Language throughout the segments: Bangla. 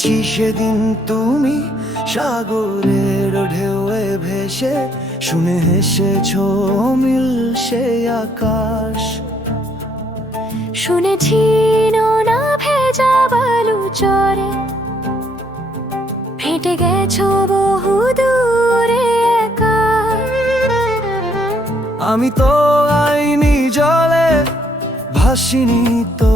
দেখেছি সেদিন তুমি সাগরের ঢেউয়ে ভেসে শুনে হেসেছ মিল সে আকাশ। শুনেছি নোনা ভেজা বালু চরে হেঁটে গেছো বহু দূরে একা। আমি তো আইনি জলে ভাসিনি তো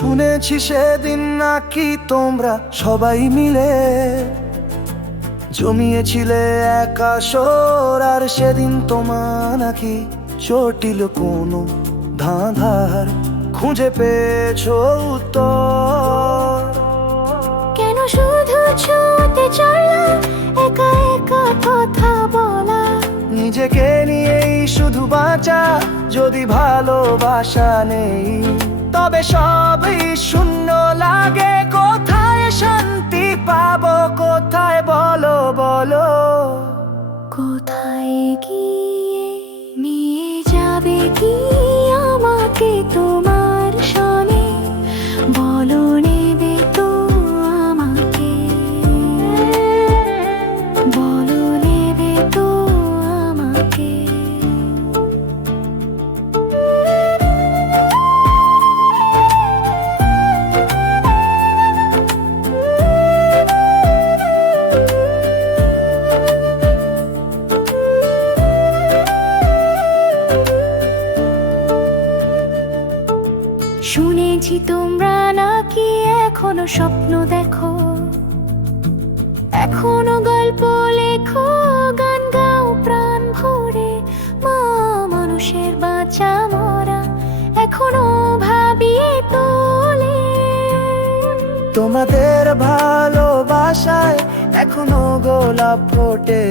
শুনেছি সেদিন নাকি তোমরা সবাই মিলে জমিয়েছিলে একাশর আর সেদিন তোমার নাকি চটিল কোনো ধাঁধার। খুঁজে পেয়েছ উত্তর। কেন শুধু ছুটে চলা একা একা কথা বলা? নিজেকে নিয়েই শুধু বাঁচা যদি ভালোবাসা নেই, তবে সবই শূন্য লাগে। কোথায় শান্তি পাব, কোথায় বলো বলো? কোথায় গিয়ে নিয়ে যাবে কি? তোমাদের ভালোবাসায় এখনও গোলাপ ফোটে।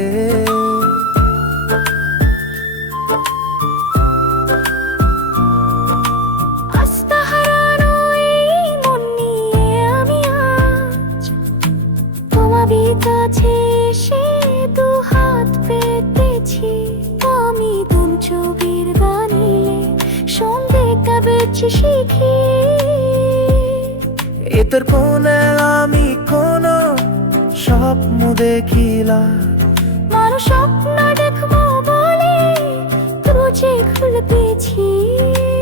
এদের কোনে আমি কোন স্বপ্ন দেখিলাম। মার স্বপ্ন দেখব বলে তুঝে খুলে পেয়েছি।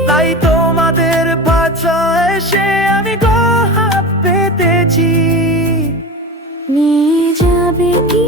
তাই তোমাদের বাঁচা এসে আমি গো হাত পেতেছি। নিয়ে যাবে কি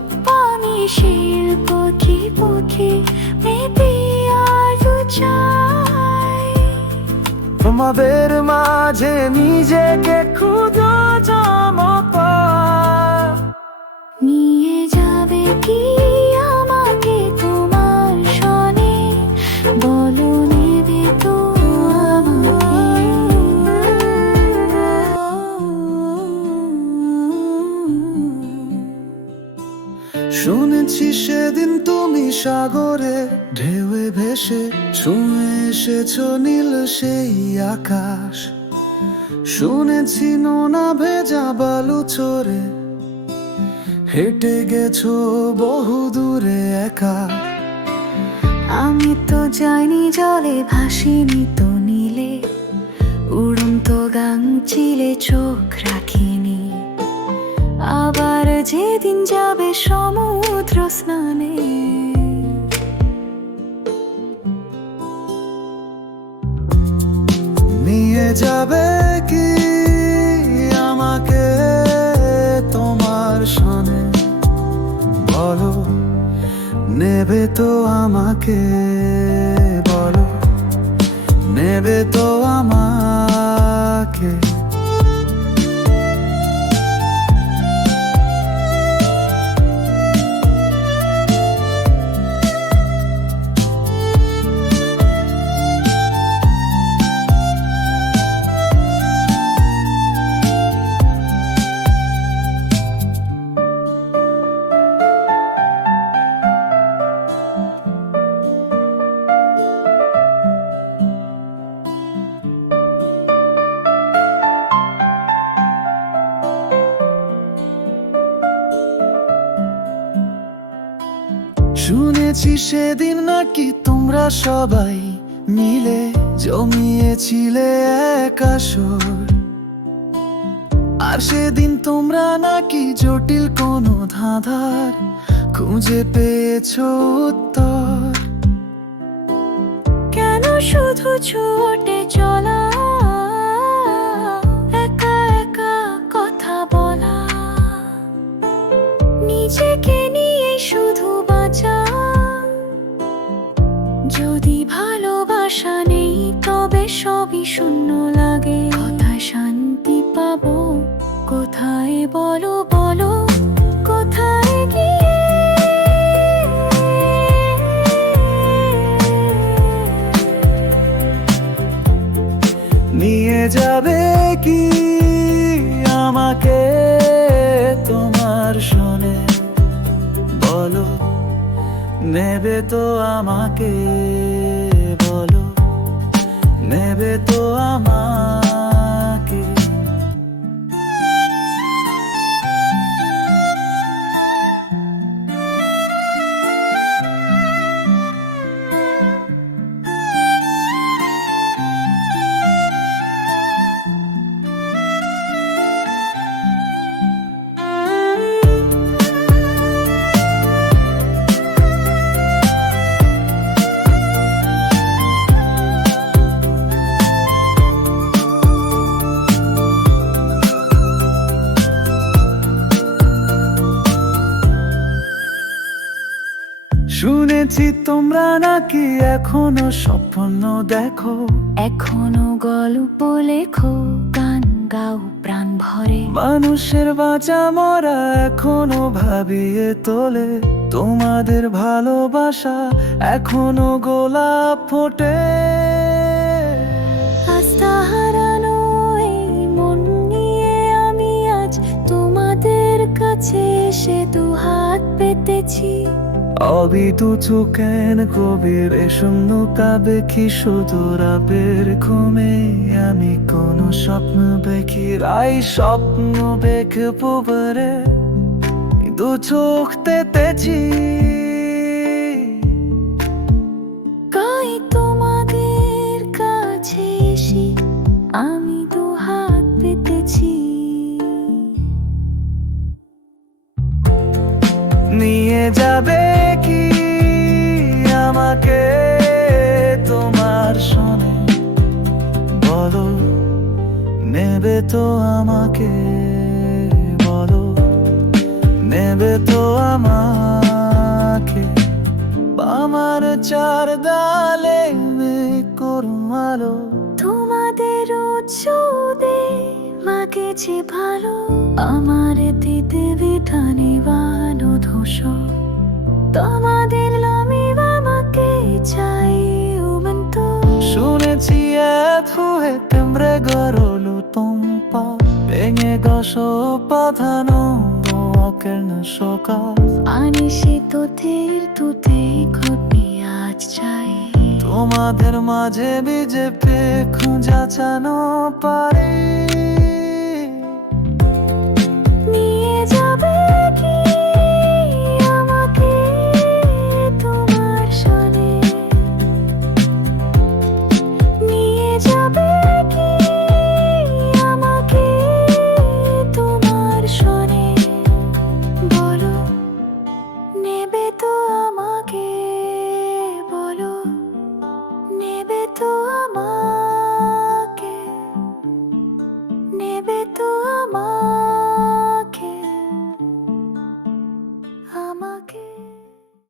শিল পথে পথে মেতে আরও তোমাদের মাঝে নিজেকে খুঁজো চমকা সাগরে ঢেউয়ে ভেসে ছুঁয়ে এসেছ নীল সেই আকাশ। শুনেছি নোনা ভেজা বালু চড়ে হেঁটে গেছো বহু দূরে একা। আমি তো যাইনি জলে ভাসিনি তো নীলে, উড়ন্ত গাং চিলে চোখ রাখিনি। আবার যেদিন যাবে সমুদ্র স্নানে যাবে কি আমাকে তোমার সনে? বলো নেবে তো আমাকে বলো নেবে তো আমাকে শুনেছি সেদিন নাকি তোমরা সবাই মিলে জমিয়েছিলে আর সেদিন তোমরা নাকি জটিল কোনো ধাঁধার খুঁজে পেয়েছ উত্তর। কেন শুধু ছোটে চলা? ভালোবাসা নেই, তবে সবই শূন্য লাগে। কোথায় শান্তি পাবো? কোথায় বলো বলো নিয়ে যাবে কি আমাকে তোমার শোনে বলো, নেবে তো আমাকে। শুনেছি তোমরা নাকি এখনও স্বপ্ন দেখো। এখনও গল্প লেখো গান গাও প্রাণ ভরে। মানুষের বাঁচা মরা এখনও ভাবিয়ে তোলে। তোমাদের ভালোবাসা এখনও গোলাপ ফোটে। কাছে এসে দু হাত পেতেছি। অবিতু চুকেন কবির শূন্য কাবে কি সুদূরাবের ঘুমে। আমি কোন স্বপ্ন দেখি, রাই স্বপ্ন বেখ পুবরে দু চোখ তেতেছি। তো আমাকে বলো নেবে তো আমাকে। আমার চার ডালে মে করুম আলো। তোমাদের উৎসদে মাকে যে ভালো আমার দিতে বিঠানে বানো ধূস তোমাদের লামি বাবাকে চাই উমন্ত। শুনেছি এথুয়ে তেমরে গরলু তোমা ভেঙে গস পাধানো মকের না সকাল পানি সে তোদের তুতে ঘটি আজ চাই। তোমাদের মাঝে বিজেপি খুঁজা চানো পারে।